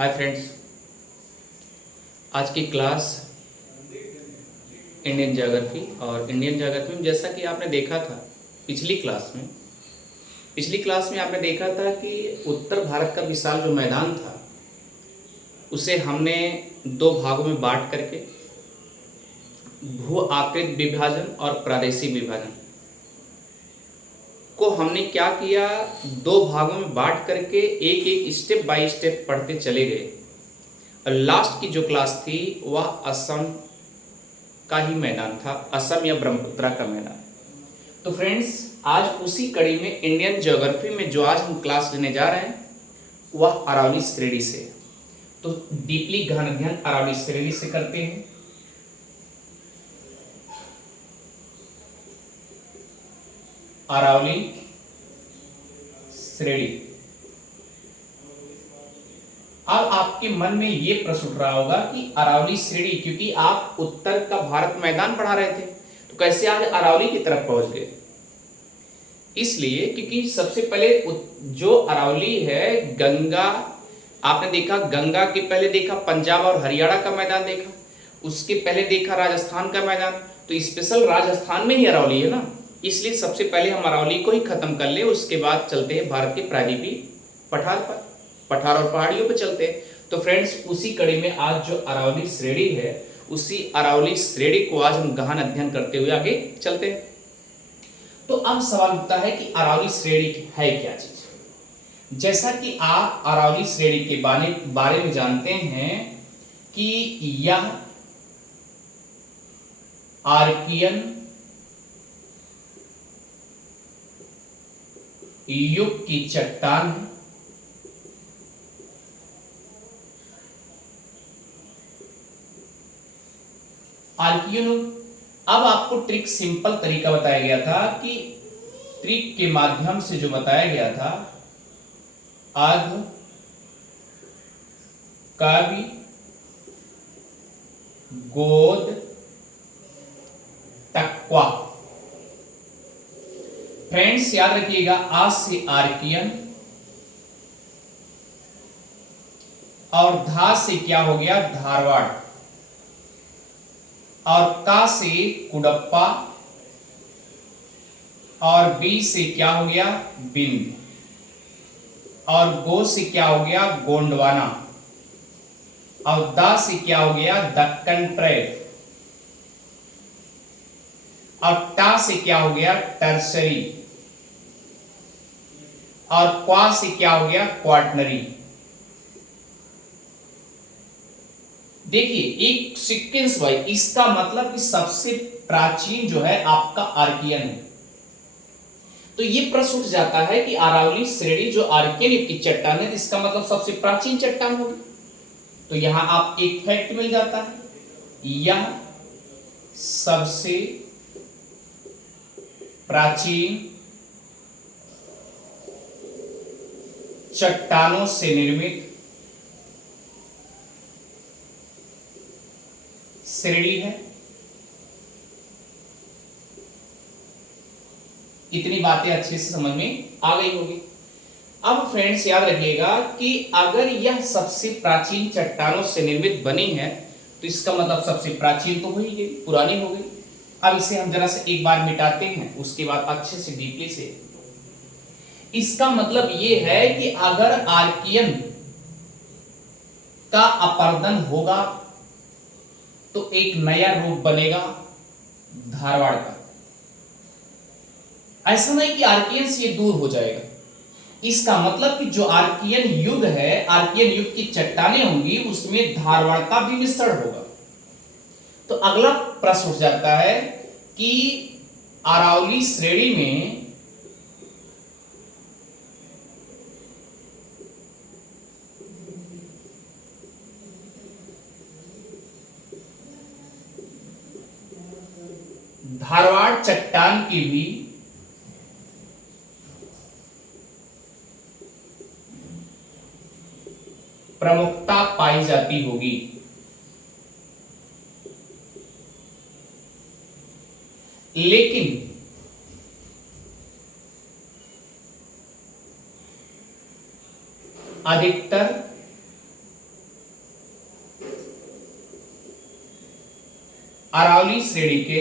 Hi friends, आज की class Indian geography और इंडियन ज्योग्राफी में जैसा कि आपने देखा था पिछली क्लास में आपने देखा था कि उत्तर भारत का विशाल जो मैदान था उसे हमने दो भागों में बांट करके भू आकृति विभाजन और प्रादेशिक विभाजन को हमने क्या किया, दो भागों में बांट करके एक एक स्टेप बाय स्टेप पढ़ते चले गए। और लास्ट की जो क्लास थी वह असम का ही मैदान था, असम या ब्रह्मपुत्रा का मैदान। तो फ्रेंड्स, आज उसी कड़ी में इंडियन ज्योग्राफी में जो आज हम क्लास लेने जा रहे हैं वह अरावली श्रेणी से। तो डीपली गहन अध्ययन अरावली श्रेणी से करते हैं। अरावली श्रेणी। अब आपके मन में यह प्रश्न उठ रहा होगा कि अरावली श्रेणी, क्योंकि आप उत्तर का भारत मैदान पढ़ा रहे थे तो कैसे आज अरावली की तरफ पहुंच गए। इसलिए क्योंकि सबसे पहले जो अरावली है, गंगा आपने देखा, गंगा के पहले देखा पंजाब और हरियाणा का मैदान देखा, उसके पहले देखा राजस्थान का मैदान। तो स्पेशल राजस्थान में ही अरावली है ना, इसलिए सबसे पहले हम अरावली को ही खत्म कर ले, उसके बाद चलते हैं भारत के प्रायद्वीपीय पठार और पहाड़ियों पर चलते हैं। तो फ्रेंड्स, उसी कड़ी में आज जो अरावली श्रेणी है उसी अरावली श्रेणी को आज हम गहन अध्ययन करते हुए आगे चलते हैं। तो अब सवाल उठता है कि अरावली श्रेणी है क्या चीज। जैसा कि आप अरावली श्रेणी के बारे में जानते हैं कि यह आर्कियन युग की चट्टान है। आर्कियन, अब आपको ट्रिक सिंपल तरीका बताया गया था कि ट्रिक के माध्यम से जो बताया गया था, अध कवि गोद तक्वा। फ्रेंड्स याद रखिएगा, आ से आर्कियन और धा से क्या हो गया, धारवाड़, और का से कुडप्पा और बी से क्या हो गया, बिंद, और गो से क्या हो गया, गोंडवाना, और दा से क्या हो गया, दक्कन ट्रैप, और टा से क्या हो गया, टर्सरी, और क्वा से क्या हो गया, क्वार्टनरी। देखिए एक सीक्वेंस वाइज, इसका मतलब कि सबसे प्राचीन जो है आपका आर्कियन है। तो ये प्रश्न उठ जाता है कि अरावली श्रेणी जो आर्कियन युग की चट्टान है, इसका मतलब सबसे प्राचीन चट्टान होगी। तो यहां आप एक फैक्ट मिल जाता है, यह सबसे प्राचीन चट्टानों से निर्मित श्रेणी है। इतनी बातें अच्छे से समझ में आ गई होगी। अब फ्रेंड्स याद रखिएगा कि अगर यह सबसे प्राचीन चट्टानों से निर्मित बनी है तो इसका मतलब सबसे प्राचीन तो हो ही गई, पुरानी हो गई। अब इसे हम जरा से एक बार मिटाते हैं, उसके बाद अच्छे से डीपली से। इसका मतलब यह है कि अगर आर्कियन का अपरदन होगा तो एक नया रूप बनेगा धारवाड़ का। ऐसा नहीं कि आर्कियन से ये दूर हो जाएगा। इसका मतलब कि जो आर्कियन युग है, आर्कियन युग की चट्टानें होंगी, उसमें धारवाड़ का भी मिश्रण होगा। तो अगला प्रश्न उठ जाता है कि अरावली श्रेणी में धारवाड़ चट्टान की भी प्रमुखता पाई जाती होगी। लेकिन अधिकतर अरावली श्रेणी के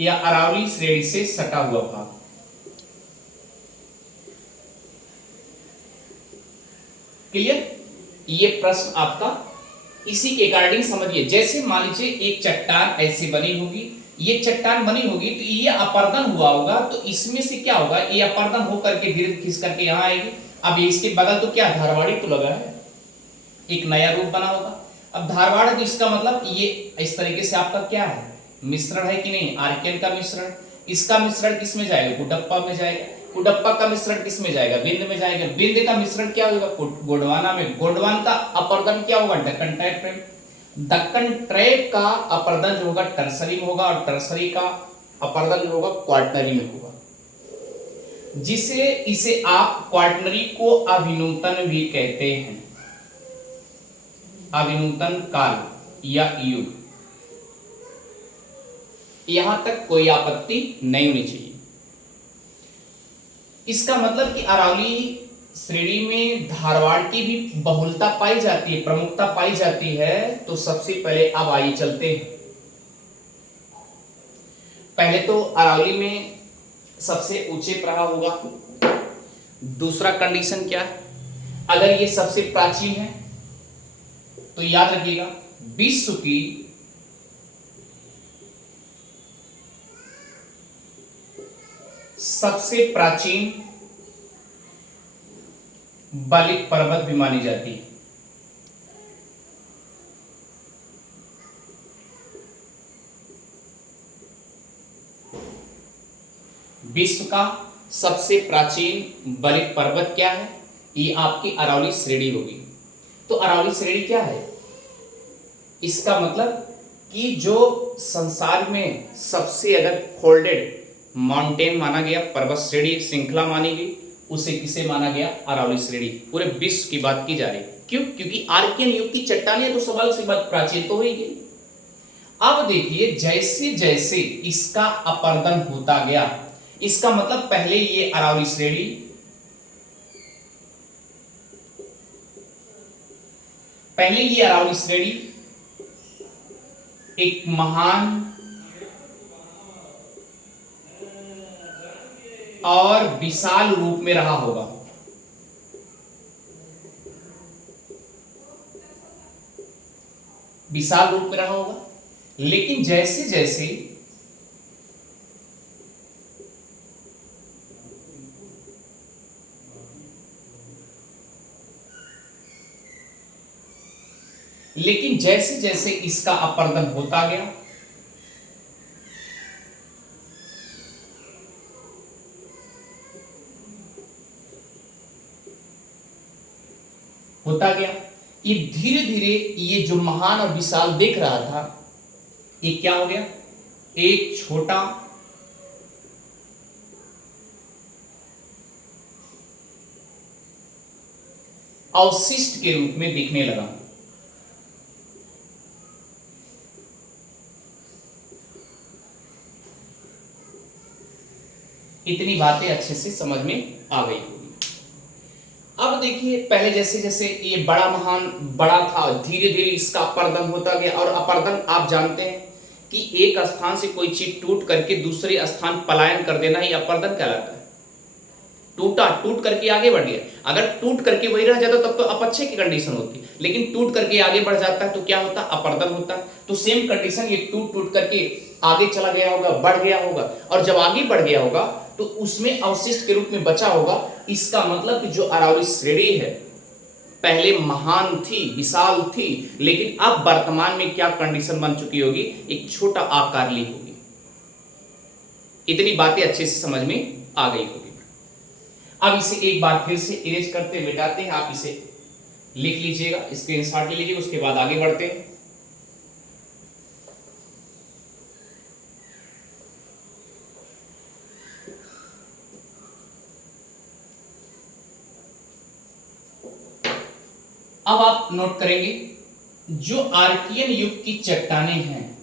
या अरावली श्रेणी से सटा हुआ भाग। क्लियर? ये प्रश्न आपका इसी के अकॉर्डिंग समझिए। जैसे मान लीजिए एक चट्टान ऐसी बनी होगी, ये चट्टान बनी होगी तो ये अपर्दन हुआ होगा, तो इसमें से क्या होगा, ये अपर्दन होकर के धीरे धीरे खिसक करके यहां आएगी। अब इसके बगल तो क्या धारवाड़ी तो लगा है, एक नया रूप बना होगा। अब धारवाड़ तो इसका मतलब ये इस तरीके से आपका क्या है, मिश्रण है कि नहीं, आर्कियन का मिश्रण। इसका मिश्रण किस में जाएगा, कुडप्पा में जाएगा। कुडप्पा का मिश्रण किस में जाएगा, बिंद में जाएगा। बिंद का मिश्रण क्या होगा, गोंडवाना में। गोंडवान का अपर्दन क्या होगा, दक्कन ट्रैप में। दक्कन ट्रैप का अपर्दन जो होगा टर्सरी में होगा, और टर्सरी का अपर्दन जो होगा क्वार्टनरी में होगा, जिसे इसे आप क्वार्टनरी को अभिनूतन भी कहते हैं, अभिनूतन काल या युग। यहां तक कोई आपत्ति नहीं होनी चाहिए। इसका मतलब कि अरावली श्रेणी में धारवाड़ की भी बहुलता पाई जाती है, प्रमुखता पाई जाती है। तो सबसे पहले अब आइए चलते हैं। पहले तो अरावली में सबसे ऊंचे प्रवाह होगा। दूसरा कंडीशन क्या है, अगर ये सबसे प्राचीन है तो याद रखिएगा विश्व की सबसे प्राचीन बालिक पर्वत भी मानी जाती है। विश्व का सबसे प्राचीन बालिक पर्वत क्या है, ये आपकी अरावली श्रेणी होगी। तो अरावली श्रेणी क्या है, इसका मतलब कि जो संसार में सबसे अगर फोल्डेड माउंटेन माना गया, पर्वत श्रेणी श्रृंखला मानी गई, उसे किसे माना गया, अरावली श्रेणी। पूरे विश्व की बात की जा रही। क्यों? क्योंकि आर्कियन युग की चट्टानें तो सवाल से बात प्राचीन तो हो ही गई। अब देखिए जैसे जैसे इसका अपर्दन होता गया, इसका मतलब पहले ये अरावली श्रेणी, पहले ये अरावली श्रेणी एक महान और विशाल रूप में रहा होगा। विशाल रूप में रहा होगा, लेकिन जैसे जैसे इसका अपर्दन होता गया, ये धीरे धीरे ये जो महान और विशाल दिख रहा था, ये क्या हो गया, एक छोटा अवशिष्ट के रूप में दिखने लगा। इतनी बातें अच्छे से समझ में आ गई होगी। अब देखिए पहले जैसे जैसे ये बड़ा महान बड़ा था, धीरे धीरे इसका अपर्दन होता गया। और अपर्दन आप जानते हैं कि एक स्थान से कोई चीज टूट करके दूसरे स्थान पलायन कर देना, ही अपर्दन कहलाता है। टूट करके आगे बढ़ गया। अगर टूट करके वही रह जाता तब तो अपक्षय की कंडीशन होती, लेकिन टूट करके आगे बढ़ जाता है तो क्या होता, अपर्दन होता। तो सेम कंडीशन, ये टूट करके आगे चला गया होगा, बढ़ गया होगा, और जब आगे बढ़ गया होगा तो उसमें अवशिष्ट के रूप में बचा होगा। इसका मतलब कि जो अरावली श्रेणी है पहले महान थी, विशाल थी, लेकिन अब वर्तमान में क्या कंडीशन बन चुकी होगी, एक छोटा आकार ली होगी। इतनी बातें अच्छे से समझ में आ गई होगी। अब इसे एक बार फिर से इरेज करते मिटाते हैं। आप इसे लिख लीजिएगा, स्क्रीनशॉट ले लीजिए, उसके बाद आगे बढ़ते हैं। अब आप नोट करेंगे जो आर्कियन युग की चट्टानें हैं,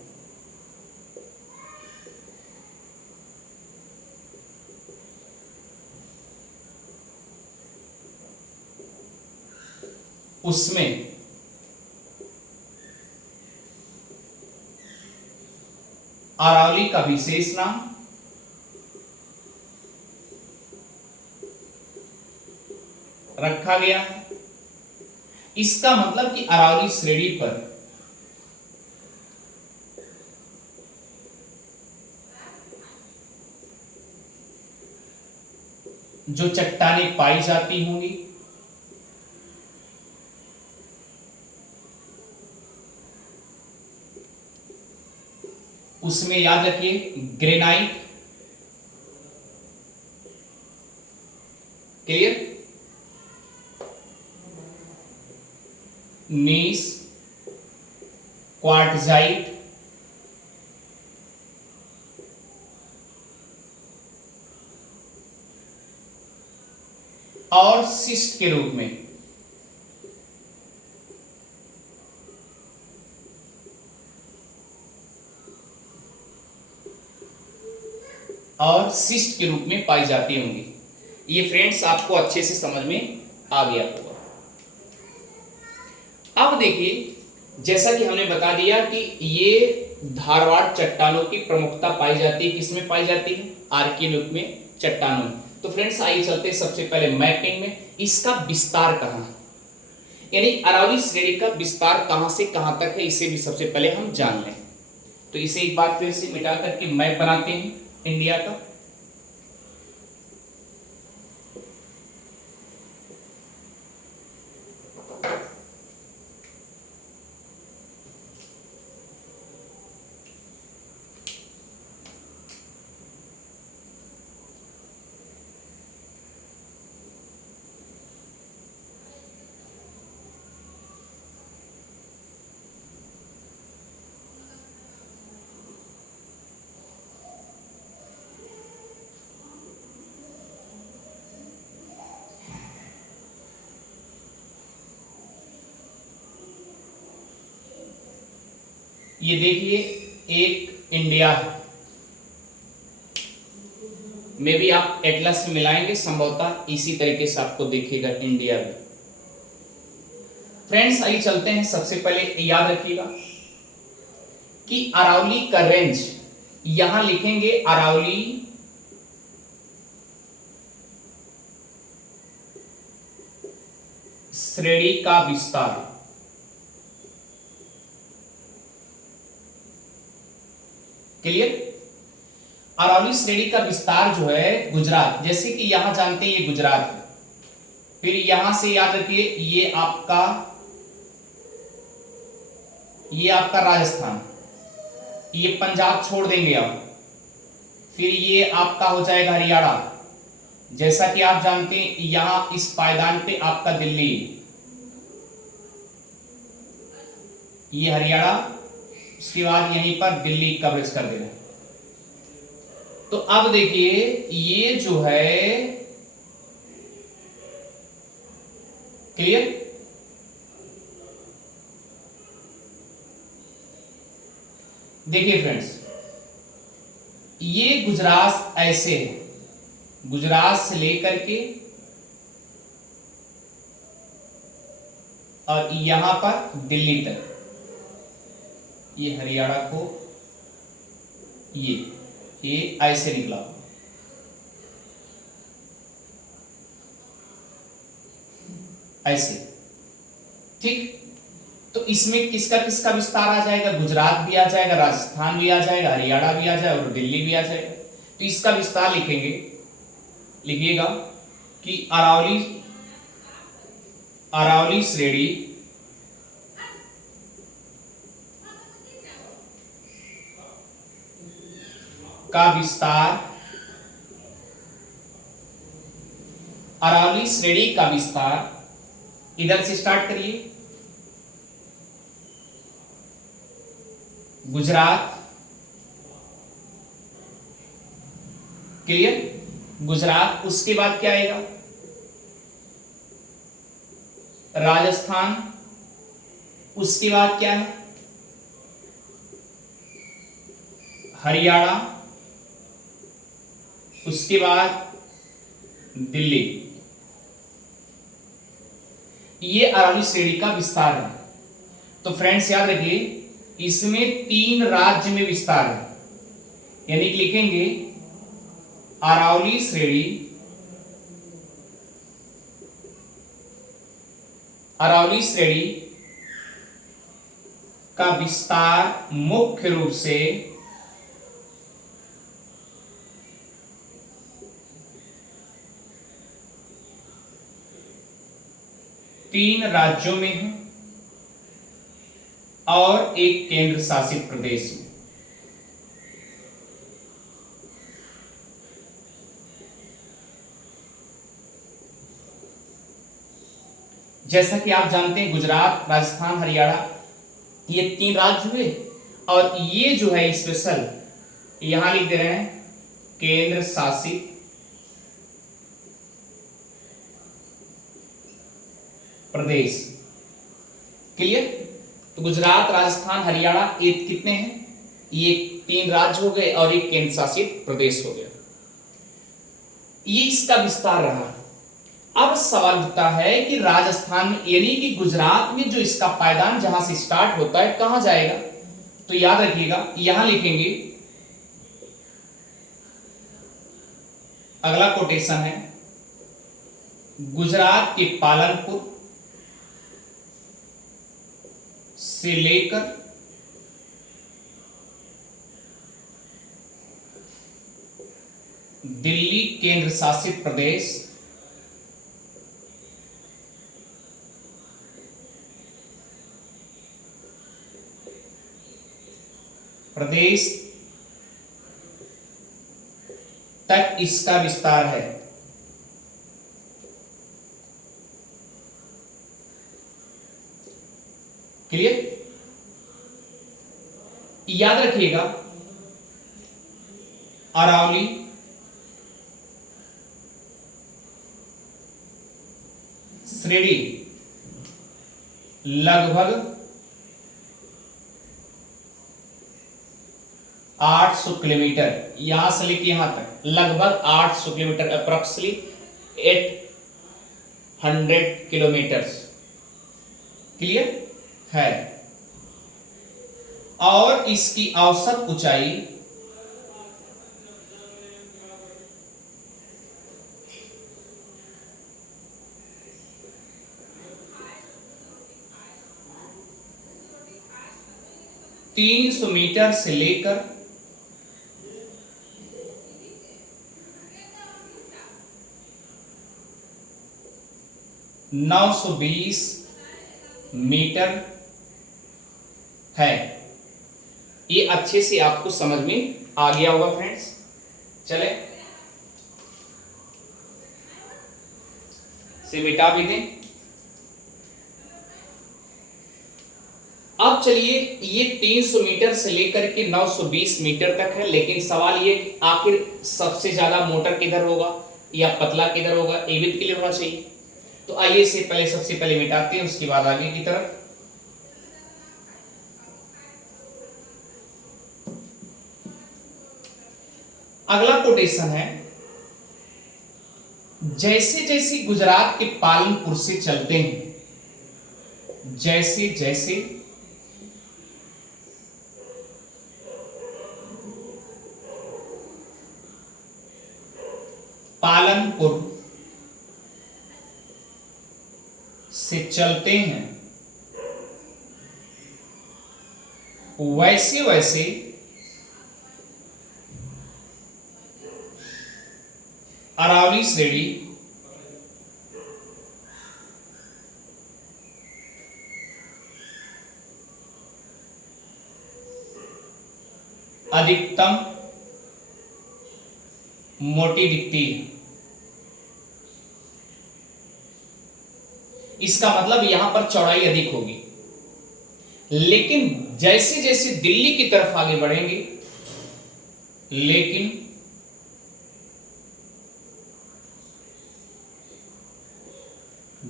उसमें अरावली का विशेष नाम रखा गया है। इसका मतलब कि अरावली श्रेणी पर जो चट्टानें पाई जाती होंगी उसमें याद रखिए ग्रेनाइट, क्लियर, नीस, क्वार्टजाइट, और सिस्ट के रूप में पाई जाती होंगी। ये फ्रेंड्स आपको अच्छे से समझ में आ गया होगा। अब देखिए, जैसा कि हमने बता दिया कि ये धारवाड़ चट्टानों की प्रमुखता पाई जाती है, किसमें पाई जाती है? आर्कियलॉजी में, चट्टानों में। तो फ्रेंड्स आइए चलते हैं सबसे पहले मैपिंग में। इसका विस्तार कहाँ है, यानी अरावली श्रेणी का विस्तार कहां से कहां तक है, इसे भी सबसे पहले हम जान लें। तो इसे एक बार फिर से मिटा करके मैप बनाते हैं इंडिया का। ये देखिए एक इंडिया है, में भी आप एटलस में मिलाएंगे संभवतः इसी तरीके से आपको दिखेगा इंडिया भी। फ्रेंड्स आइए चलते हैं, सबसे पहले याद रखिएगा कि अरावली का रेंज, यहां लिखेंगे अरावली श्रेणी का विस्तार। क्लियर? अरावली श्रेणी का विस्तार जो है गुजरात, जैसे कि यहां जानते हैं ये गुजरात है, फिर यहां से याद रखिए ये आपका राजस्थान, ये पंजाब छोड़ देंगे आप, फिर ये आपका हो जाएगा हरियाणा, जैसा कि आप जानते हैं यहां इस पायदान पे आपका दिल्ली, ये हरियाणा, उसके बाद यहीं पर दिल्ली कवरेज कर देना। तो अब देखिए ये जो है, क्लियर, देखिए फ्रेंड्स ये गुजरात ऐसे है, गुजरात से लेकर के और यहां पर दिल्ली तक, ये हरियाणा को ये ऐसे निकला, ऐसे, ठीक। तो इसमें किसका किसका विस्तार आ जाएगा? गुजरात भी आ जाएगा, राजस्थान भी आ जाएगा, हरियाणा भी आ जाएगा और दिल्ली भी आ जाएगा। तो इसका विस्तार लिखेंगे, लिखिएगा कि अरावली श्रेणी का विस्तार, अरावली श्रेणी का विस्तार, इधर से स्टार्ट करिए, गुजरात, क्लियर, गुजरात, उसके बाद क्या आएगा? राजस्थान, उसके बाद क्या है? हरियाणा, उसके बाद दिल्ली। ये अरावली श्रेणी का विस्तार है। तो फ्रेंड्स याद रखिए इसमें 3 राज्य में विस्तार है, यानी कि लिखेंगे अरावली श्रेणी, अरावली श्रेणी का विस्तार मुख्य रूप से तीन राज्यों में है और एक केंद्र शासित प्रदेश में। जैसा कि आप जानते हैं गुजरात, राजस्थान, हरियाणा ये तीन राज्य हुए और ये जो है स्पेशल यहां लिख दे रहे हैं केंद्र शासित प्रदेश। क्लियर? तो गुजरात, राजस्थान, हरियाणा ये कितने हैं? ये तीन राज्य हो गए और एक केंद्र शासित प्रदेश हो गया। ये इसका विस्तार रहा। अब सवाल उठता है कि राजस्थान में यानी कि गुजरात में जो इसका पायदान जहां से स्टार्ट होता है कहां जाएगा? तो याद रखिएगा यहां लिखेंगे, अगला कोटेशन है गुजरात के पालनपुर से लेकर दिल्ली केंद्र शासित प्रदेश तक इसका विस्तार है। क्लियर? याद रखिएगा अरावली श्रेणी लगभग 800 किलोमीटर, यहां से लेके यहां तक लगभग 800 किलोमीटर, अप्रोक्सीमेटली 800 किलोमीटर। क्लियर है? और इसकी औसत ऊंचाई 300 मीटर से लेकर 920 मीटर है। ये अच्छे से आपको समझ में आ गया होगा फ्रेंड्स। चले से मिटा भी दें। अब चलिए ये 300 मीटर से लेकर के 920 मीटर तक है, लेकिन सवाल ये आखिर सबसे ज्यादा मोटा किधर होगा या पतला किधर होगा, ये भी क्लियर होना चाहिए। तो आइए इसे पहले सबसे पहले मिटाते हैं, उसके बाद आगे की तरफ। अगला कोटेशन है जैसे जैसे गुजरात के पालनपुर से चलते हैं, जैसे जैसे पालनपुर से चलते हैं वैसे वैसे अरावली श्रेणी अधिकतम मोटी दिखती है। इसका मतलब यहां पर चौड़ाई अधिक होगी, लेकिन जैसे जैसे दिल्ली की तरफ आगे बढ़ेंगे, लेकिन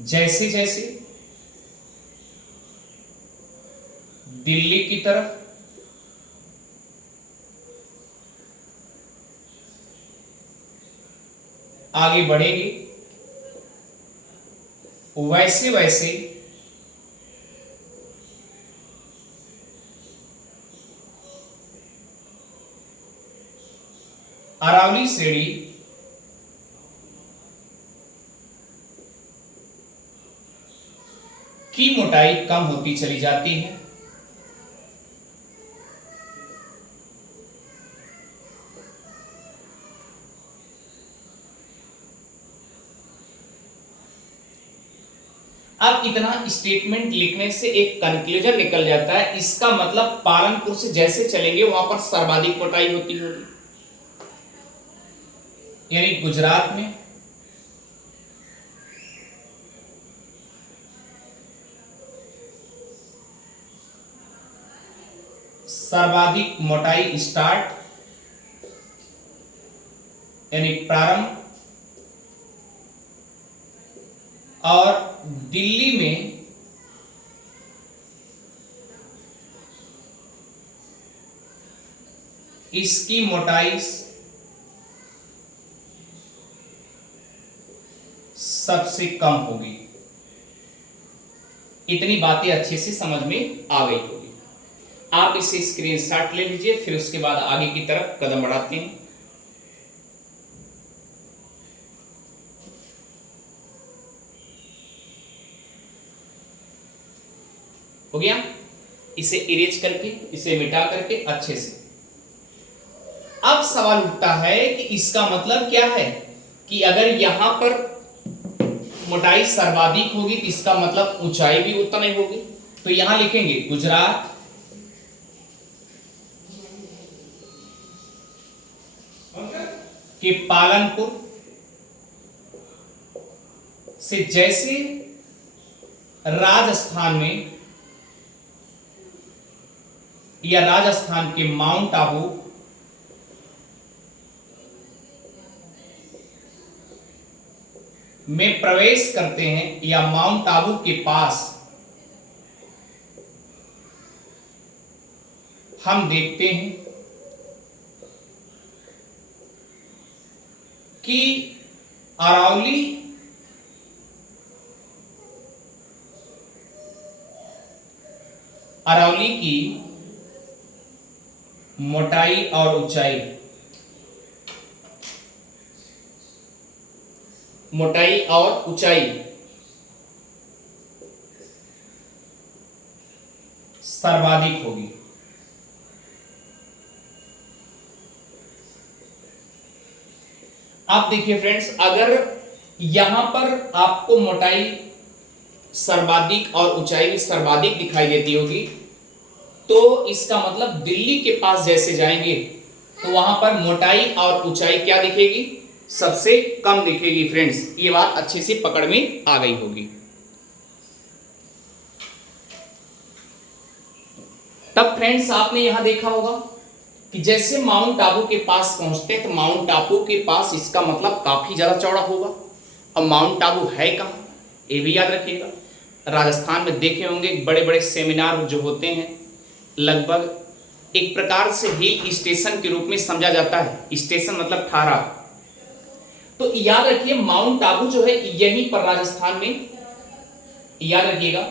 जैसे जैसे दिल्ली की तरफ आगे बढ़ेंगे वैसे वैसे अरावली श्रेणी की मोटाई कम होती चली जाती है। अब इतना स्टेटमेंट लिखने से एक कंक्लूजन निकल जाता है, इसका मतलब पालनपुर से जैसे चलेंगे वहां पर सर्वाधिक मोटाई होती होगी, यानी गुजरात में सर्वाधिक मोटाई स्टार्ट यानी प्रारंभ, और दिल्ली में इसकी मोटाई सबसे कम होगी। इतनी बातें अच्छे से समझ में आ गई होगी। आप इसे स्क्रीनशॉट ले लीजिए, फिर उसके बाद आगे की तरफ कदम बढ़ाते हैं। हो गया? इसे इरेज करके, इसे मिटा करके अच्छे से। अब सवाल उठता है कि इसका मतलब क्या है कि अगर यहां पर मोटाई सर्वाधिक होगी तो इसका मतलब ऊंचाई भी उतना ही होगी। तो यहां लिखेंगे गुजरात के पालनपुर से जैसे राजस्थान में या राजस्थान के माउंट आबू में प्रवेश करते हैं या माउंट आबू के पास हम देखते हैं कि अरावली की मोटाई और ऊंचाई सर्वाधिक होगी। आप देखिए फ्रेंड्स, अगर यहां पर आपको मोटाई सर्वाधिक और ऊंचाई भी सर्वाधिक दिखाई देती होगी, तो इसका मतलब दिल्ली के पास जैसे जाएंगे तो वहां पर मोटाई और ऊंचाई क्या दिखेगी? सबसे कम दिखेगी। फ्रेंड्स, ये बात अच्छे से पकड़ में आ गई होगी। तब फ्रेंड्स आपने यहां देखा होगा कि जैसे माउंट आबू के पास पहुंचते हैं तो माउंट आबू के पास इसका मतलब काफी ज्यादा चौड़ा होगा। अब माउंट आबू है कहां, ये भी याद रखिएगा। राजस्थान में देखे होंगे बड़े बड़े सेमिनार जो होते हैं, लगभग एक प्रकार से हिल स्टेशन के रूप में समझा जाता है। स्टेशन मतलब ठहरा। तो याद रखिए माउंट आबू जो है यहीं पर राजस्थान में, याद रखिएगा।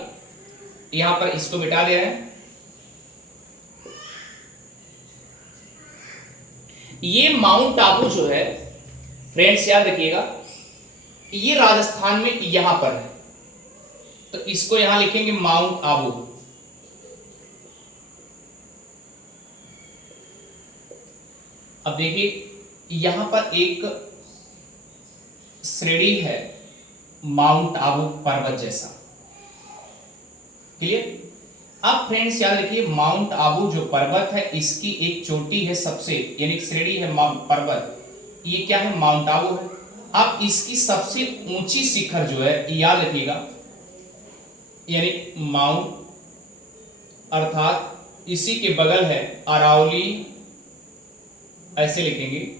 यहां पर इसको मिटा दे रहे हैं। ये माउंट आबू जो है फ्रेंड्स याद रखिएगा, ये राजस्थान में यहां पर है। तो इसको यहां लिखेंगे माउंट आबू। अब देखिए यहां पर एक श्रेणी है माउंट आबू पर्वत जैसा। क्लियर? अब फ्रेंड्स याद रखिए माउंट आबू जो पर्वत है इसकी एक चोटी है सबसे, यानी श्रेणी है पर्वत, ये क्या है? माउंट आबू है। अब इसकी सबसे ऊंची शिखर जो है याद रखिएगा, यानी माउंट, अर्थात इसी के बगल है अरावली, ऐसे लिखेंगे।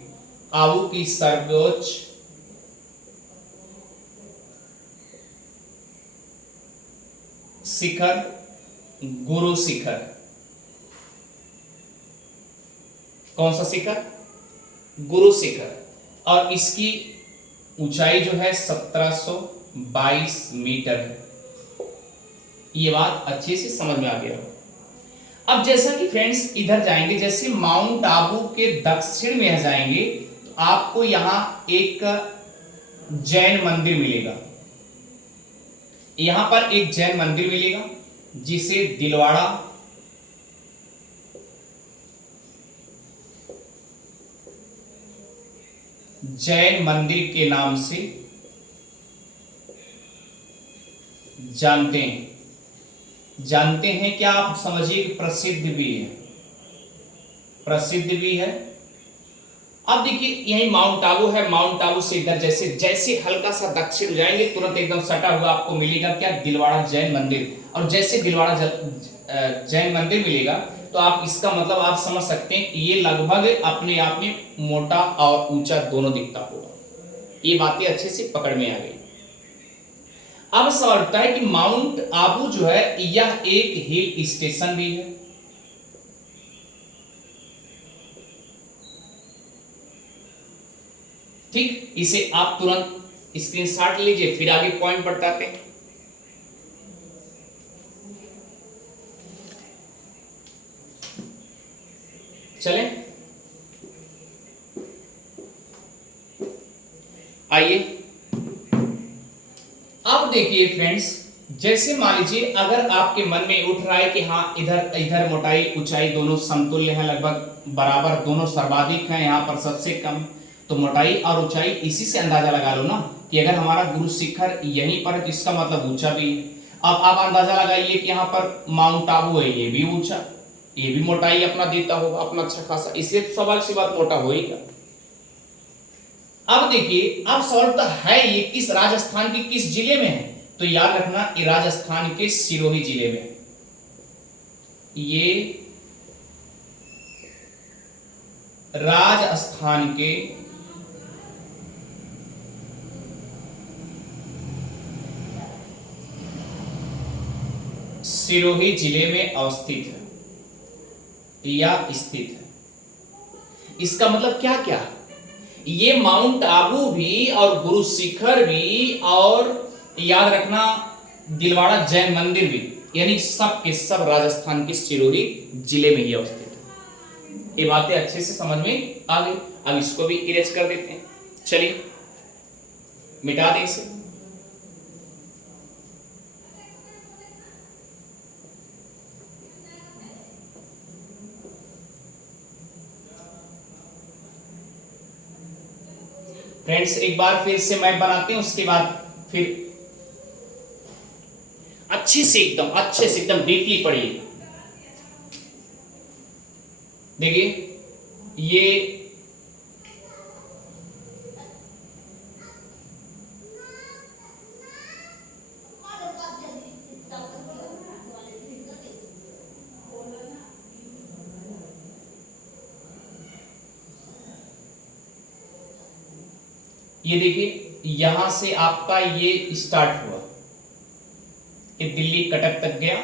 आबू की सर्वोच्च शिखर गुरु शिखर। कौन सा शिखर? गुरु शिखर। और इसकी ऊंचाई जो है 1722 मीटर है। ये बात अच्छे से समझ में आ गया हो। अब जैसा कि फ्रेंड्स इधर जाएंगे, जैसे माउंट आबू के दक्षिण में जाएंगे तो आपको यहां एक जैन मंदिर मिलेगा, यहां पर एक जैन मंदिर मिलेगा जिसे दिलवाड़ा जैन मंदिर के नाम से जानते हैं। जानते हैं क्या आप समझिए कि प्रसिद्ध भी है, प्रसिद्ध भी है। अब देखिए यही माउंट आबू है, माउंट आबू से इधर जैसे जैसे हल्का सा दक्षिण जाएंगे तुरंत एकदम सटा हुआ आपको मिलेगा क्या, दिलवाड़ा जैन मंदिर। और जैसे दिलवाड़ा जैन मंदिर मिलेगा तो आप इसका मतलब आप समझ सकते हैं कि ये लगभग अपने आप में मोटा और ऊंचा दोनों दिखता होगा। ये बातें अच्छे से पकड़ में आ गई। अब सवाल उठता है कि माउंट आबू जो है यह एक हिल स्टेशन भी है। ठीक, इसे आप तुरंत स्क्रीनशॉट लीजिए, फिर आगे पॉइंट बताते हैं। चलें, आइए अब देखिए फ्रेंड्स, जैसे मान लीजिए अगर आपके मन में उठ रहा है कि हाँ इधर इधर मोटाई ऊंचाई दोनों समतुल्य है, लगभग बराबर, दोनों सर्वाधिक हैं, यहाँ पर सबसे कम, तो मोटाई और ऊंचाई इसी से अंदाजा लगा लो ना कि अगर हमारा गुरु शिखर यहीं पर है तो इसका मतलब ऊंचा भी है। अब आप अंदाजा लगाइए कि यहाँ पर माउंट आबू है, ये भी ऊंचा, ये भी मोटाई अपना देता होगा अपना अच्छा खासा, इसलिए स्वाभाविक सी बात मोटा होगा। अब देखिए अब सवाल तो है ये किस राजस्थान के किस जिले में है, तो याद रखना ये राजस्थान के सिरोही जिले में, ये राजस्थान के सिरोही जिले में अवस्थित है या स्थित है। इसका मतलब क्या क्या, ये माउंट आबू भी और गुरु शिखर भी और याद रखना दिलवाड़ा जैन मंदिर भी, यानी सब के सब राजस्थान के सिरोही जिले में ही अवस्थित है। ये बातें अच्छे से समझ में आ गई। अब इसको भी इरेज कर देते हैं, चलिए मिटा दें इसे। फ्रेंड्स एक बार फिर से मैप बनाते हैं, उसके बाद फिर अच्छे से एकदम डीपली पढ़िए। देखिए ये देखिए यहां से आपका ये स्टार्ट हुआ, ये दिल्ली कटक तक गया,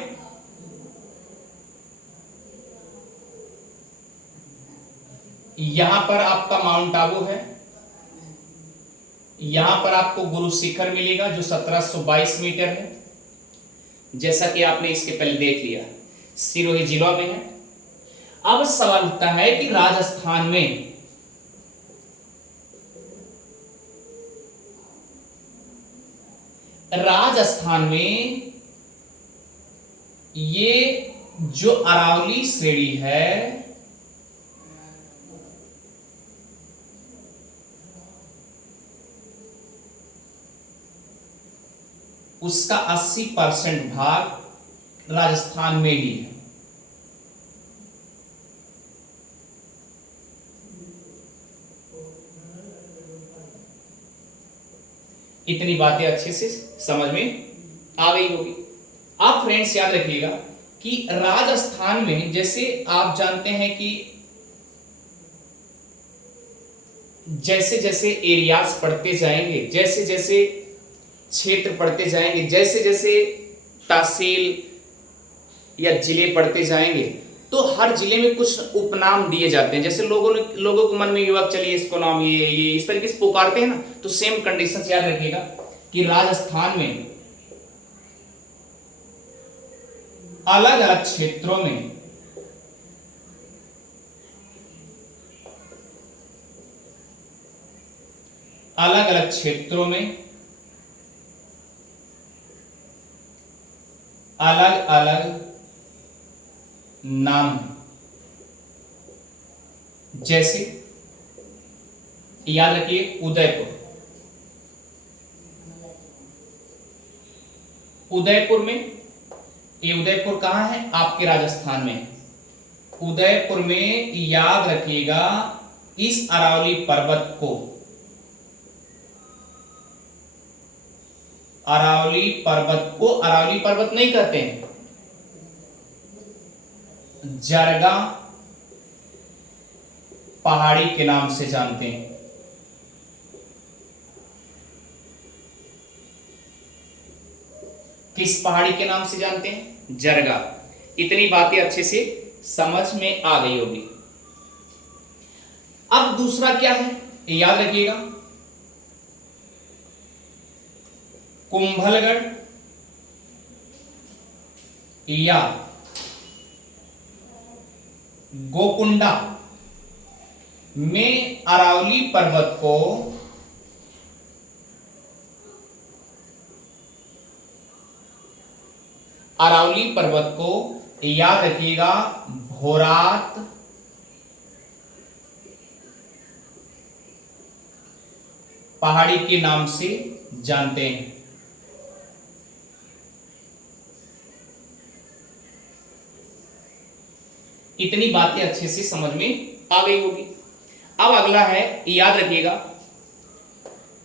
यहां पर आपका माउंट आबू है, यहां पर आपको गुरु शिखर मिलेगा जो 1722 मीटर है, जैसा कि आपने इसके पहले देख लिया, सिरोही जिला में है। अब सवाल उठता है कि राजस्थान में ये जो अरावली श्रेणी है उसका 80% भाग राजस्थान में ही है। इतनी बातें अच्छे से समझ में आ गई होगी। आप फ्रेंड्स याद रखिएगा कि राजस्थान में जैसे आप जानते हैं कि जैसे जैसे एरियाज पढ़ते जाएंगे, जैसे जैसे क्षेत्र पढ़ते जाएंगे, जैसे जैसे तहसील या जिले पढ़ते जाएंगे तो हर जिले में कुछ उपनाम दिए जाते हैं। जैसे लोगों के मन में युवक चलिए इसको नाम ये इस तरीके से पुकारते हैं ना, तो सेम कंडीशन याद रखिएगा कि राजस्थान में अलग अलग क्षेत्रों में अलग अलग क्षेत्रों में अलग अलग नाम है। जैसे याद रखिए उदयपुर, उदयपुर में, ये उदयपुर कहां है? आपके राजस्थान में। उदयपुर में याद रखिएगा इस अरावली पर्वत को, अरावली पर्वत को अरावली पर्वत नहीं कहते हैं, जरगा पहाड़ी के नाम से जानते हैं। किस पहाड़ी के नाम से जानते हैं? जरगा। इतनी बातें अच्छे से समझ में आ गई होगी। अब दूसरा क्या है याद रखिएगा, कुंभलगढ़ या गोकुंडा में अरावली पर्वत को याद रखिएगा भोरात पहाड़ी के नाम से जानते हैं। इतनी बातें अच्छे से समझ में आ गई होगी। अब अगला है याद रखिएगा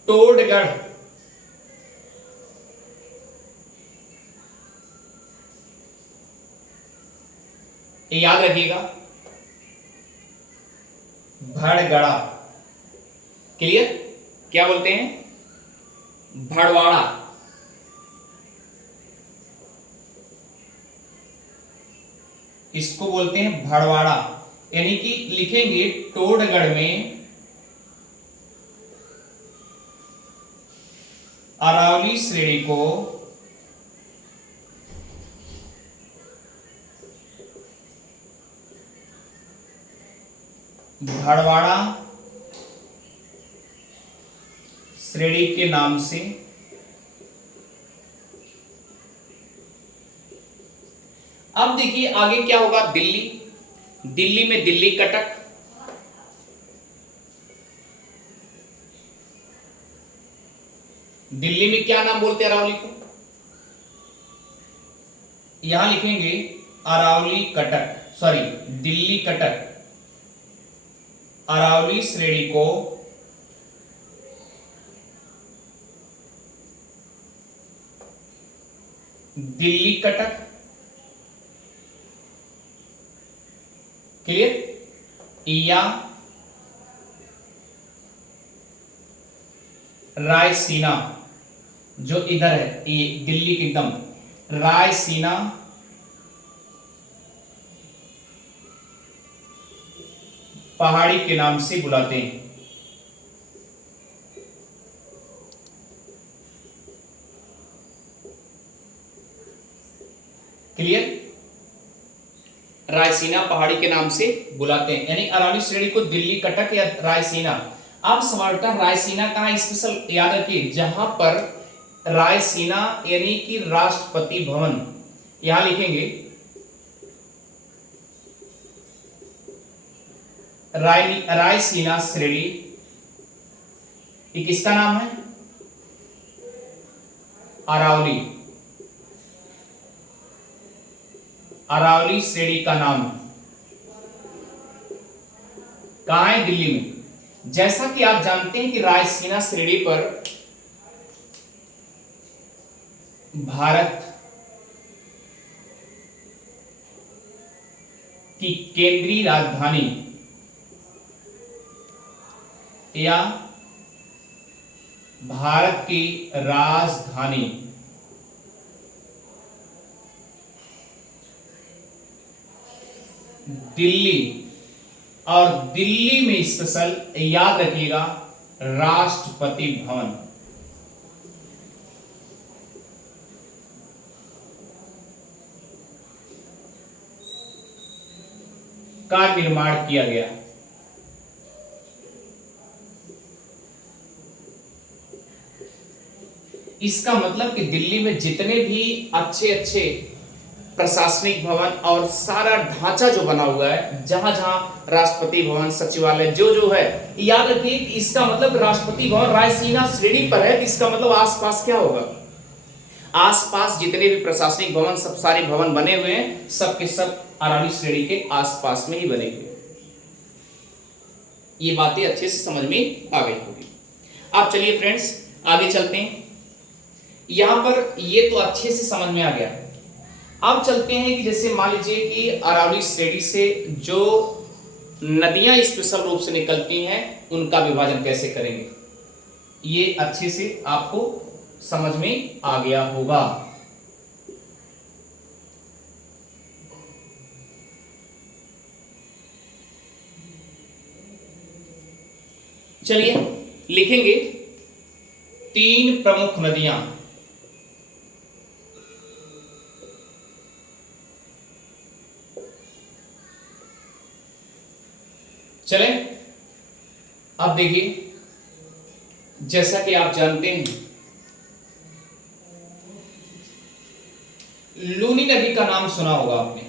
टोडगढ़, याद रखिएगा भड़गड़ा। क्लियर? क्या बोलते हैं? भड़वाड़ा। इसको बोलते हैं भड़वाड़ा। यानी कि लिखेंगे टोडगढ़ में अरावली श्रेणी को भड़वाड़ा श्रेणी के नाम से। अब देखिए आगे क्या होगा, दिल्ली, दिल्ली में दिल्ली कटक, दिल्ली में क्या नाम बोलते हैं अरावली को? यहां लिखेंगे अरावली कटक, सॉरी दिल्ली कटक। अरावली श्रेणी को दिल्ली कटक। क्लियर? या रायसीना, जो इधर है ये दिल्ली के एकदम, रायसीना पहाड़ी के नाम से बुलाते हैं। क्लियर? रायसीना पहाड़ी के नाम से बुलाते हैं, यानी अरावली श्रेणी को दिल्ली कटक या रायसीना। अब सवाल उठा रायसीना कहां? स्पेशल याद रखिए जहां पर रायसीना यानी कि राष्ट्रपति भवन, यहां लिखेंगे रायसीना श्रेणी। ये किसका नाम है? अरावली, अरावली श्रेणी का नाम है। कहां है? दिल्ली में। जैसा कि आप जानते हैं कि रायसीना श्रेणी पर भारत की केंद्रीय राजधानी या भारत की राजधानी दिल्ली, और दिल्ली में स्पेशल याद रखिएगा राष्ट्रपति भवन का निर्माण किया गया। इसका मतलब कि दिल्ली में जितने भी अच्छे अच्छे प्रशासनिक भवन और सारा ढांचा जो बना हुआ है, जहां जहां राष्ट्रपति भवन, सचिवालय जो जो है, याद रखिए कि इसका मतलब राष्ट्रपति भवन रायसीना श्रेणी पर है, तो इसका मतलब आसपास क्या होगा, आसपास जितने भी प्रशासनिक भवन, सब सारे भवन बने हुए हैं, सब के सब अरावली श्रेणी के आसपास में ही बने हुए। ये बातें अच्छे से समझ में आ गई होगी। अब चलिए फ्रेंड्स आगे चलते हैं। यहां पर ये तो अच्छे से समझ में आ गया। अब चलते हैं कि जैसे मान लीजिए कि अरावली श्रेणी से जो नदियां स्पेशल रूप से निकलती हैं, उनका विभाजन कैसे करेंगे, ये अच्छे से आपको समझ में आ गया होगा। चलिए लिखेंगे 3 प्रमुख नदियां। चलें, अब देखिए, जैसा कि आप जानते हैं लूनी नदी का नाम सुना होगा आपने।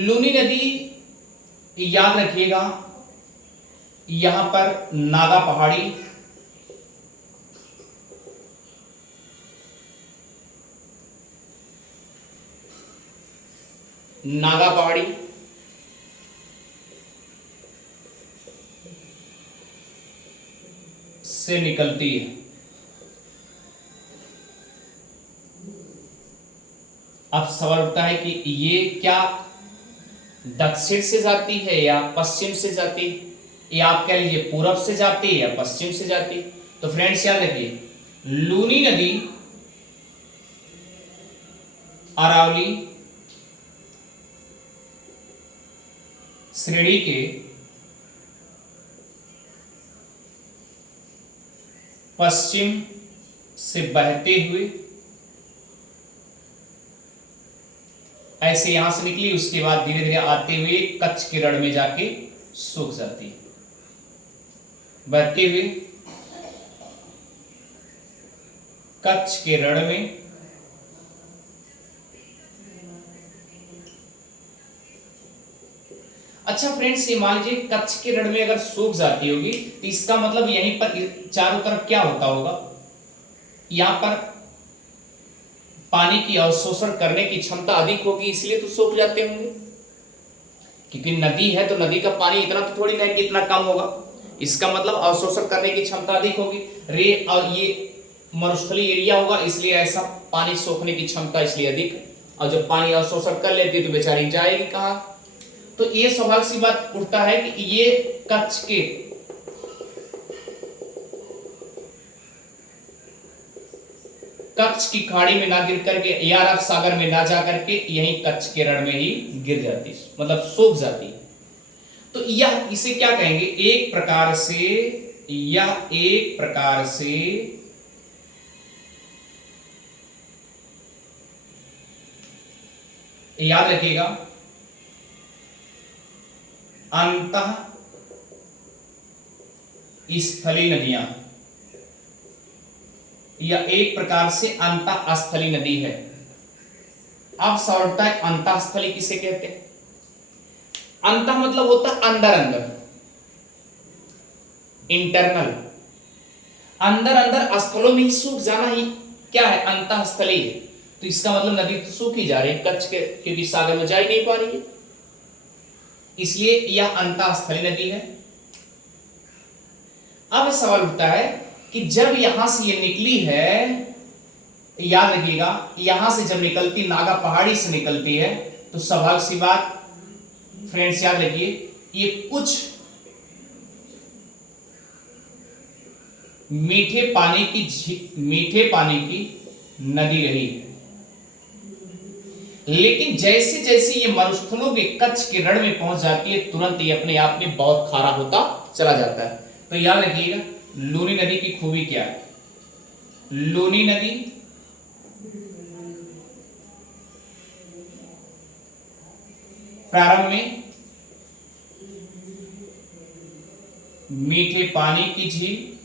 लूनी नदी याद रखिएगा, यहां पर नागा पहाड़ी, नागा पहाड़ी से निकलती है। अब सवाल उठता है कि ये क्या दक्षिण से जाती है या पश्चिम से जाती है, या आप कह लीजिए पूरब से जाती है या पश्चिम से जाती है। तो फ्रेंड्स याद रखिए, लूनी नदी अरावली श्रेणी के पश्चिम से बहते हुए ऐसे यहां से निकली, उसके बाद धीरे धीरे आते हुए कच्छ के रण में जाके सूख जाती है, बहते हुए कच्छ के रण में अच्छा फ्रेंड्स, ये मान लीजिए कच्छ के रण में अगर सूख जाती होगी, तो इसका मतलब यहीं पर चारों तरफ क्या होता होगा, यहां पर पानी की अवशोषण करने की क्षमता अधिक होगी, इसलिए तो सूख जाते होंगे। क्योंकि नदी है तो नदी का पानी इतना तो थोड़ी ना कि इतना कम होगा, इसका मतलब अवशोषण करने की क्षमता अधिक होगी। रे और ये मरुस्थलीय एरिया होगा, इसलिए ऐसा पानी सोखने की क्षमता इसलिए अधिक है। और जब पानी अवशोषण कर लेती है तो बेचारी जाएगी कहां। तो ये स्वाभाविक सी बात उठता है कि ये कच्छ की खाड़ी में ना गिर करके या अरब सागर में ना जा करके यहीं कच्छ के रण में ही गिर जाती, मतलब सूख जाती। तो यह इसे क्या कहेंगे, एक प्रकार से यह एक प्रकार से याद रखिएगा अंतः स्थली नदियां, यह एक प्रकार से अंतः स्थली नदी है। अब सवाल उठता है अंतः स्थली किसे कहते हैं। अंतः मतलब होता है अंदर अंदर, इंटरनल, अंदर अंदर स्थलों में ही सूख जाना ही क्या है, अंतः स्थली है। तो इसका मतलब नदी तो सूखी जा रही है कच्छ के, क्योंकि सागर में जा ही नहीं पा रही है, इसलिए यह अंतः स्थली नदी है। अब सवाल उठता है कि जब यहां से ये निकली है, याद रखिएगा यहां से जब निकलती, नागा पहाड़ी से निकलती है, तो स्वाभाविक सी बात फ्रेंड्स याद रखिए, ये कुछ मीठे पानी की नदी रही है। लेकिन जैसे जैसे ये मरुस्थलों के कच्छ के रण में पहुंच जाती है, तुरंत ये अपने आप में बहुत खारा होता चला जाता है। तो याद रखिएगा लूनी नदी की खूबी क्या है, लूनी नदी प्रारंभ में मीठे पानी की झील,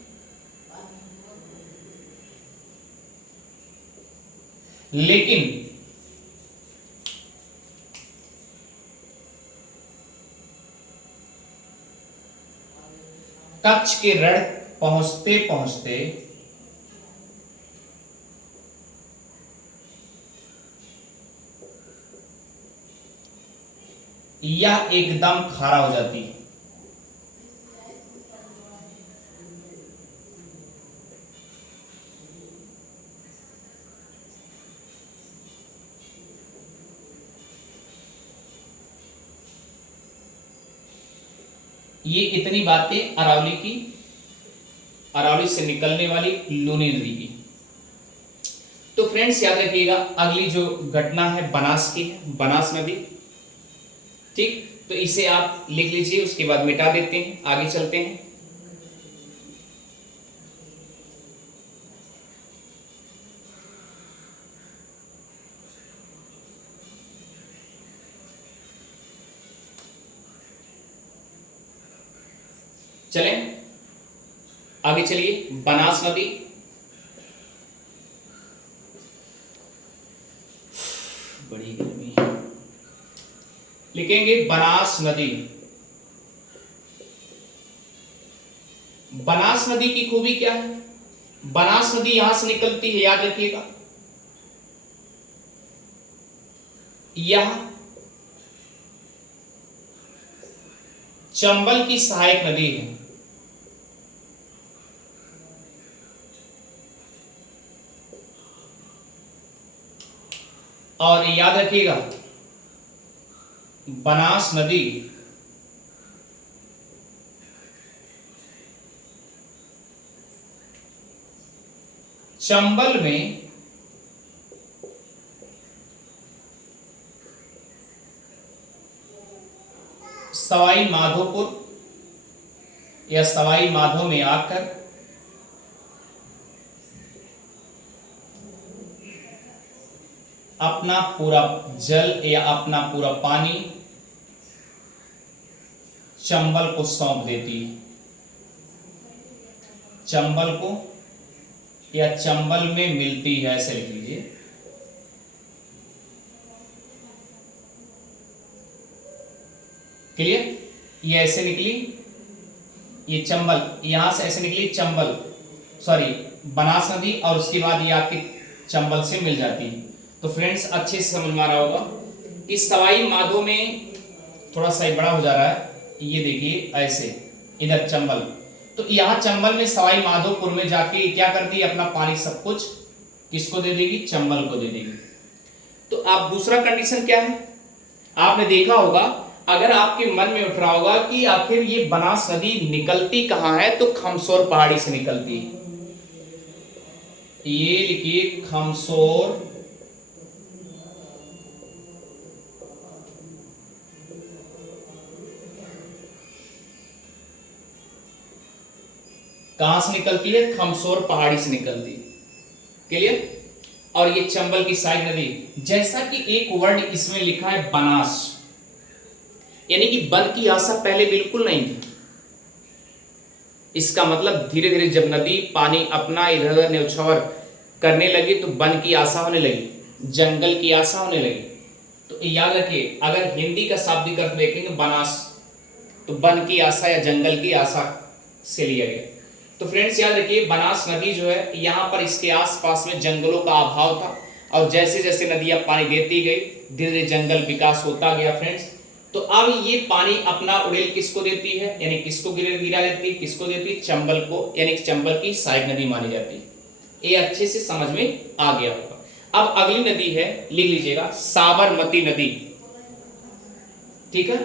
लेकिन कच्छ के रण पहुंचते पहुंचते यह एकदम खारा हो जाती है। ये इतनी बातें अरावली से निकलने वाली लूनी नदी की। तो फ्रेंड्स याद रखिएगा, अगली जो घटना है बनास की है, बनास नदी। ठीक, तो इसे आप लिख लीजिए, उसके बाद मिटा देते हैं, आगे चलते हैं। चलें आगे, चलिए। बनास नदी, बड़ी गर्मी, लिखेंगे बनास नदी। बनास नदी की खूबी क्या है? बनास नदी यहां से निकलती है, याद रखिएगा, यह चंबल की सहायक नदी है। और याद रखिएगा, बनास नदी चंबल में सवाई माधोपुर या सवाई माधो में आकर अपना पूरा जल या अपना पूरा पानी चंबल को सौंप देती है। चंबल को या चंबल में मिलती है, ऐसे लिख लीजिए। क्लियर? ये ऐसे निकली, ये चंबल, यहां से ऐसे निकली चंबल, सॉरी बनास नदी, और उसके बाद ये आपके चंबल से मिल जाती है। तो फ्रेंड्स अच्छे से समझ में आ रहा होगा कि सवाई माधो में थोड़ा सा बड़ा हो जा रहा है, ये देखिए ऐसे, इधर चंबल, तो यहां चंबल में सवाई माधोपुर में जाके क्या करती है, अपना पानी सब कुछ किसको दे देगी? चंबल को दे देगी। तो आप दूसरा कंडीशन क्या है, आपने देखा होगा, अगर आपके मन में उठ रहा होगा कि आखिर ये बनास नदी निकलती कहां है, तो खमसोर पहाड़ी से निकलती है। ये लिखिए, खमसोर कहां से निकलती है? खमसोर पहाड़ी से निकलती है। क्लियर? और ये चंबल की सहायक नदी, जैसा कि एक वर्ड इसमें लिखा है बनास, यानी कि बन की आशा पहले बिल्कुल नहीं थी। इसका मतलब धीरे धीरे जब नदी पानी अपना इधर उधर न्यौछावर करने लगी तो वन की आशा होने लगी, जंगल की आशा होने लगी। तो याद रखिए, अगर हिंदी का शाब्दिक अर्थ देखेंगे बनास, तो वन की आशा या जंगल की आशा से लिया गया। तो फ्रेंड्स याद रखिए, बनास नदी जो है, यहाँ पर इसके आसपास में जंगलों का अभाव था, और जैसे जैसे नदियां पानी देती गई, धीरे धीरे जंगल विकास होता गया फ्रेंड्स। तो अब ये पानी अपना उड़ेल किसको देती है, यानी किसको गिरा देती है, किसको देती है? चंबल को, यानी चंबल की सहायक नदी मानी जाती है। ये अच्छे से समझ में आ गया होगा। अब अगली नदी है, लिख लीजिएगा, साबरमती नदी। ठीक है,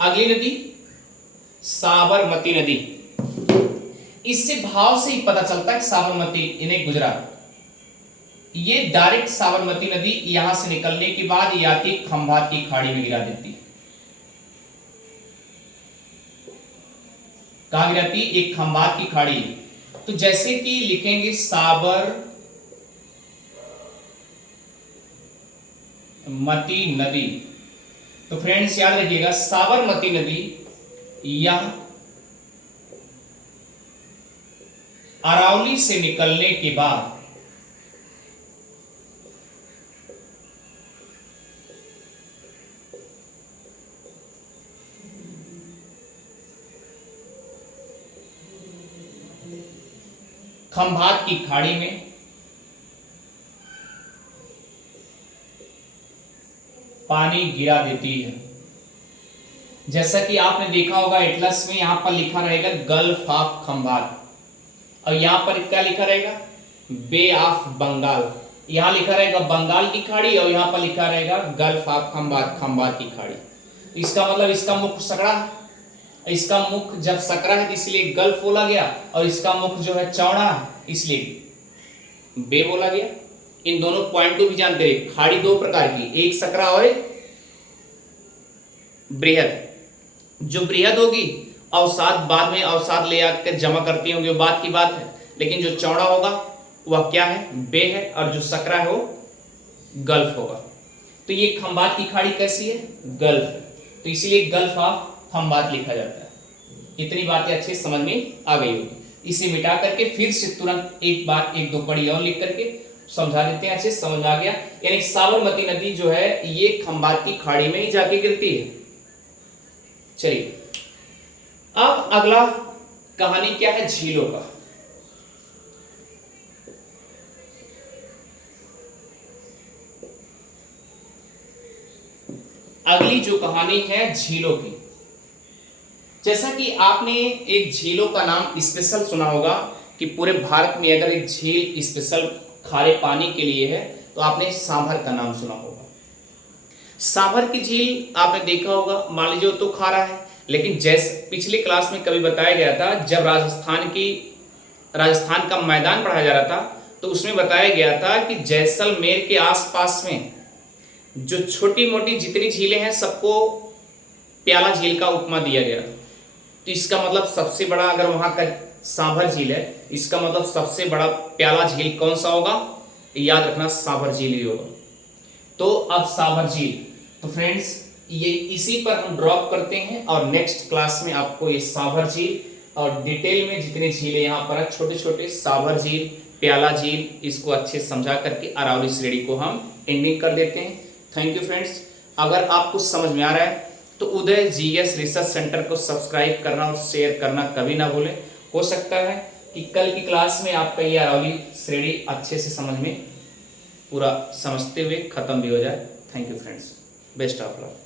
अगली नदी साबरमती नदी। इससे भाव से ही पता चलता है कि साबरमती इन्हें गुजरात, ये डायरेक्ट साबरमती नदी यहां से निकलने के बाद ये आती खंभात की खाड़ी में गिरा देती। कहां गिराती? एक खंभात की खाड़ी। तो जैसे कि लिखेंगे साबरमती नदी, तो फ्रेंड्स याद रखिएगा, साबरमती नदी यह अरावली से निकलने के बाद खंभात की खाड़ी में पानी गिरा देती है। जैसा कि आपने देखा होगा एटलस में यहां पर लिखा रहेगा गल्फ ऑफ खंभात, और यहां पर क्या लिखा रहेगा, बे ऑफ बंगाल। यहां लिखा रहेगा बंगाल की खाड़ी और यहां पर लिखा रहेगा गल्फ ऑफ खंभात, खंभात की खाड़ी। इसका मतलब इसका मुख सकड़ा है, इसका मुख जब सकड़ा है इसलिए गल्फ बोला गया, और इसका मुख जो है चौड़ा है इसलिए बे बोला गया। इन दोनों पॉइंट को भी जानते रहे। खाड़ी दो प्रकार की, एक सकरा और एक बृहद। जो बृहद होगी अवसाद बाद में अवसाद ले आकर जमा करती होंगी, वो बात की बात है, लेकिन जो चौड़ा होगा वह क्या है, बे है, और जो सकरा है वो गल्फ होगा। तो ये खंभात की खाड़ी कैसी है, गल्फ है, तो इसीलिए गल्फ ऑफ खंभात लिखा जाता है। इतनी बातें अच्छे समझ में आ गई होगी। इसे मिटा करके फिर से तुरंत एक बार एक दो कड़ी और लिख करके समझा देते हैं, अच्छे समझ आ गया। यानी साबरमती नदी जो है ये खंभात की खाड़ी में ही जाके गिरती है। चलिए अब अगला कहानी क्या है, झीलों का। अगली जो कहानी है झीलों की। जैसा कि आपने एक झीलों का नाम स्पेशल सुना होगा कि पूरे भारत में अगर एक झील स्पेशल खारे पानी के लिए है तो आपने सांभर का नाम सुना होगा। सांभर की झील आपने देखा होगा, मान लीजिए तो खारा है, लेकिन जैसे पिछले क्लास में कभी बताया गया था जब राजस्थान का मैदान पढ़ाया जा रहा था तो उसमें बताया गया था कि जैसलमेर के आसपास में जो छोटी मोटी जितनी झीलें हैं सबको प्याला झील का उपमा दिया गया। तो इसका मतलब सबसे बड़ा, अगर वहां का सांभर झील है, इसका मतलब सबसे बड़ा प्याला झील कौन सा होगा, याद रखना सांभर झील ही होगा। तो अब सांभर झील, तो फ्रेंड्स ये इसी पर हम ड्रॉप करते हैं और नेक्स्ट क्लास में आपको ये सांभर झील और डिटेल में जितने झीलें यहाँ पर छोटे छोटे सांभर झील, प्याला झील, इसको अच्छे समझा करके अरावली श्रेणी को हम एंडिंग कर देते हैं। Thank you friends. अगर आपको समझ में आ रहा है तो उदय जीएस रिसर्च सेंटर को सब्सक्राइब करना और शेयर करना कभी ना भूलें। हो सकता है कि कल की क्लास में आपका ये अरावली श्रेणी अच्छे से समझ में पूरा समझते हुए खत्म भी हो जाए। Thank you friends, best of luck.